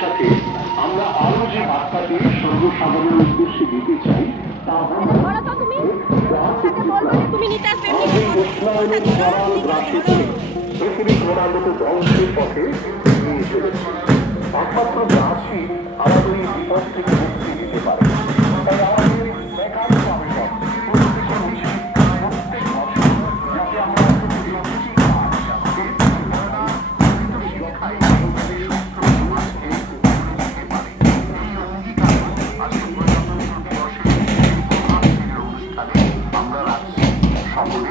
সাথে আমরা আরো যে বার্তাটি সর্বসাধারণের উদ্দেশ্যে দিতে চাই তা হল আমাদের উষ্ণায়নের সরাল গ্রাসীকে পৃথিবী ক্রমাগত ধ্বংসের পথে নিয়ে চলেছে। একমাত্র গ্রাসই আমাদের এই বিপদ থেকে মুক্তি দিতে পারে। তাই আমাদের একান্ত আবেদন প্রত্যেকের উচিত প্রত্যেক বছর যাতে আমরা একটি কাজ আমরা রাখছি সকলে।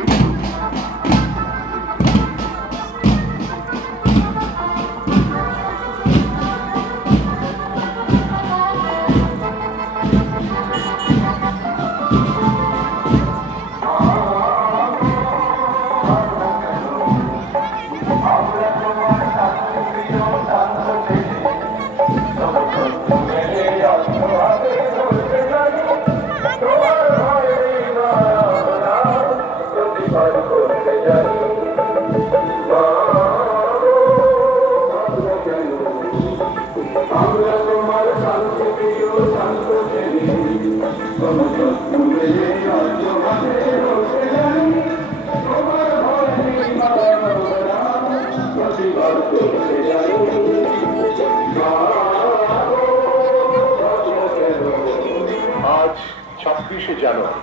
আজ 26শে জানুয়ারি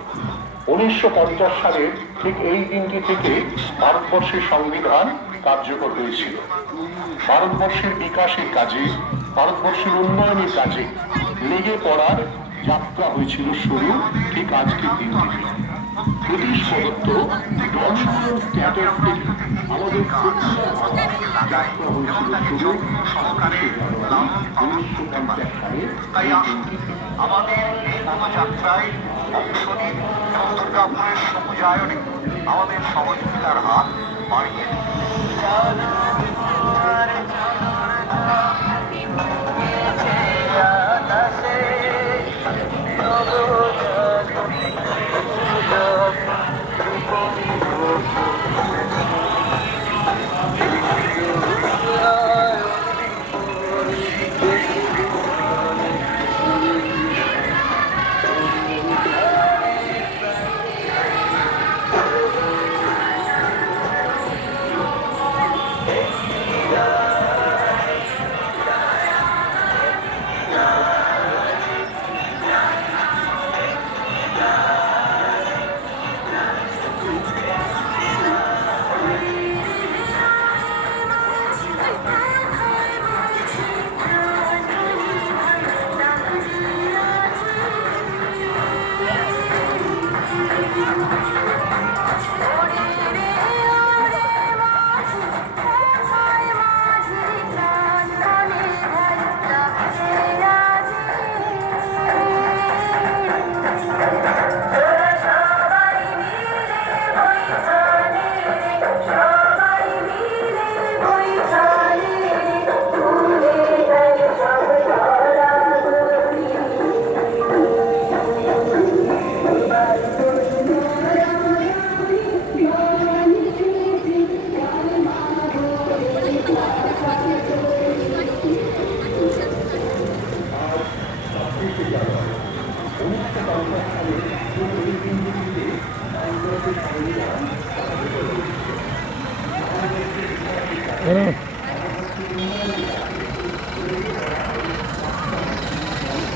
1950 সালের ঠিক এই দিনটি থেকে ভারতবর্ষের সংবিধান কার্যকর হয়েছিল। ভারতবর্ষের বিকাশের কাজে, ভারতবর্ষের উন্নয়নের কাজে লেগে পড়ার যাত্রা হয়েছিল শুরু ঠিক আজকের দিন থেকে। ব্রিটিশ প্রদত্ত ডমিনিয়ন স্ট্যাটাস থেকে আমাদের যাত্রা হয়েছিল শুরু 27শে জানুয়ারি 1950 সালের তাই আসুন আমাদের এই পদযাত্রায় অংশ নিন এবং দুর্গাপুরের সবুজায়নে আমাদের সহযোগিতার হাত বাড়িয়ে দিন। আমাদের